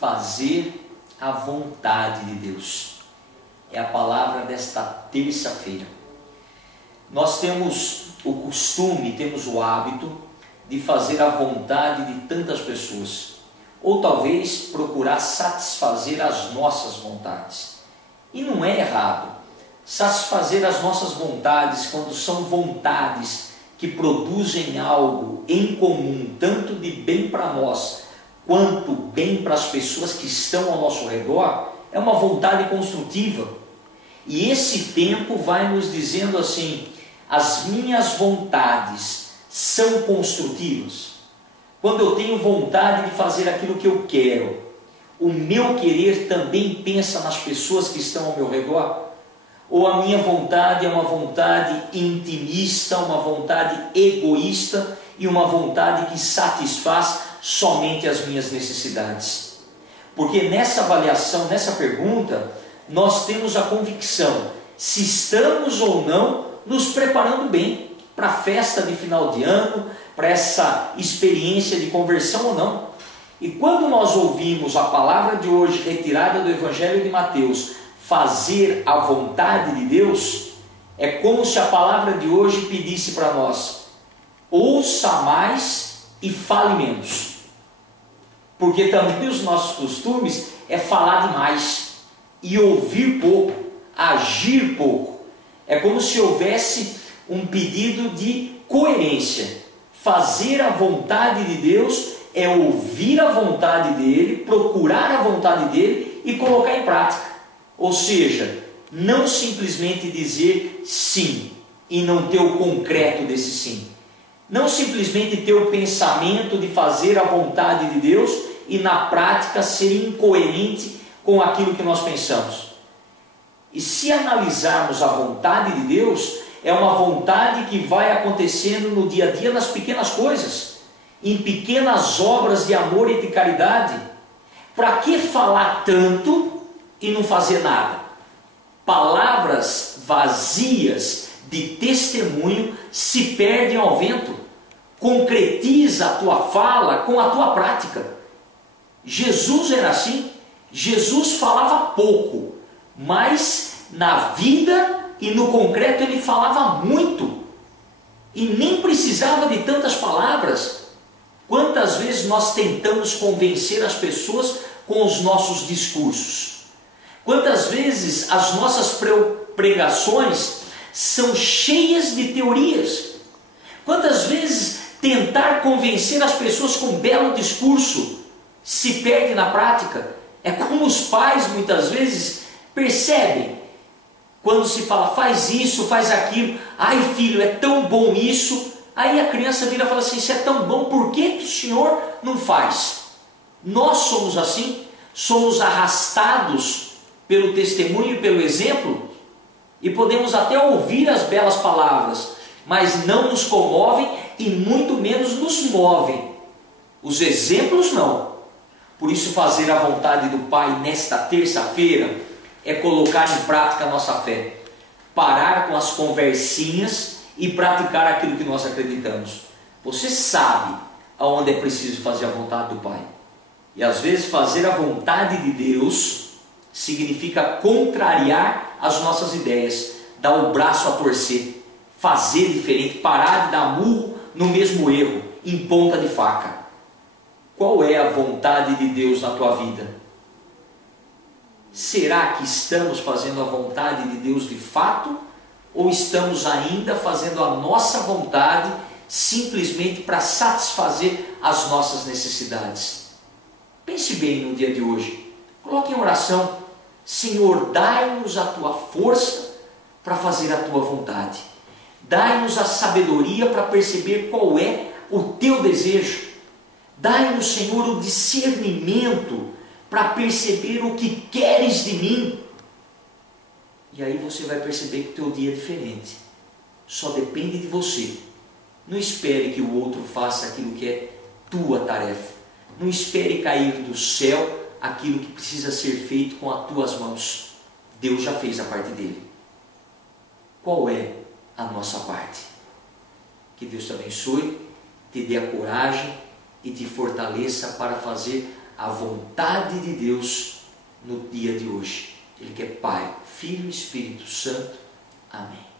fazer a vontade de Deus. É a palavra desta terça-feira. Nós temos o costume, temos o hábito de fazer a vontade de tantas pessoas, ou talvez procurar satisfazer as nossas vontades. E não é errado satisfazer as nossas vontades quando são vontades que produzem algo em comum, tanto de bem para nós, quanto bem para as pessoas que estão ao nosso redor. É uma vontade construtiva. E esse tempo vai nos dizendo assim: as minhas vontades são construtivas. Quando eu tenho vontade de fazer aquilo que eu quero, o meu querer também pensa nas pessoas que estão ao meu redor? Ou a minha vontade é uma vontade intimista, uma vontade egoísta e uma vontade que satisfaz somente as minhas necessidades? Porque nessa avaliação, nessa pergunta, nós temos a convicção se estamos ou não nos preparando bem para a festa de final de ano, para essa experiência de conversão ou não. E quando nós ouvimos a palavra de hoje retirada do Evangelho de Mateus, fazer a vontade de Deus, é como se a palavra de hoje pedisse para nós: ouça mais e fale menos. Porque também os nossos costumes é falar demais e ouvir pouco, agir pouco. É como se houvesse um pedido de coerência. Fazer a vontade de Deus é ouvir a vontade dele, procurar a vontade dele e colocar em prática. Ou seja, não simplesmente dizer sim e não ter o concreto desse sim. Não simplesmente ter o pensamento de fazer a vontade de Deus e na prática ser incoerente com aquilo que nós pensamos. E se analisarmos a vontade de Deus, é uma vontade que vai acontecendo no dia a dia, nas pequenas coisas, em pequenas obras de amor e de caridade. Para que falar tanto e não fazer nada? Palavras vazias de testemunho se perdem ao vento. Concretiza a tua fala com a tua prática. Jesus era assim. Jesus falava pouco, mas na vida e no concreto ele falava muito. E nem precisava de tantas palavras. Quantas vezes nós tentamos convencer as pessoas com os nossos discursos? Quantas vezes as nossas pregações são cheias de teorias? Quantas vezes tentar convencer as pessoas com um belo discurso se perde na prática? É como os pais muitas vezes percebem, quando se fala faz isso, faz aquilo, ai filho, é tão bom isso, aí a criança vira e fala assim: isso é tão bom, por que o senhor não faz? Nós somos assim, somos arrastados pelo testemunho e pelo exemplo, e podemos até ouvir as belas palavras, mas não nos comovem e muito menos nos movem. Os exemplos não. Por isso, fazer a vontade do Pai nesta terça-feira é colocar em prática a nossa fé, parar com as conversinhas e praticar aquilo que nós acreditamos. Você sabe aonde é preciso fazer a vontade do Pai. E às vezes fazer a vontade de Deus significa contrariar as nossas ideias, dar o braço a torcer, fazer diferente, parar de dar murro no mesmo erro, em ponta de faca. Qual é a vontade de Deus na tua vida? Será que estamos fazendo a vontade de Deus de fato? Ou estamos ainda fazendo a nossa vontade simplesmente para satisfazer as nossas necessidades? Pense bem no dia de hoje. Coloque em oração: Senhor, dai-nos a tua força para fazer a tua vontade. Dai-nos a sabedoria para perceber qual é o teu desejo. Dai-nos, Senhor, o discernimento para perceber o que queres de mim. E aí você vai perceber que o teu dia é diferente. Só depende de você. Não espere que o outro faça aquilo que é tua tarefa. Não espere cair do céu aquilo que precisa ser feito com as tuas mãos. Deus já fez a parte dele. Qual é a nossa parte? Que Deus te abençoe, te dê a coragem e te fortaleça para fazer a vontade de Deus no dia de hoje. Ele que é Pai, Filho e Espírito Santo. Amém.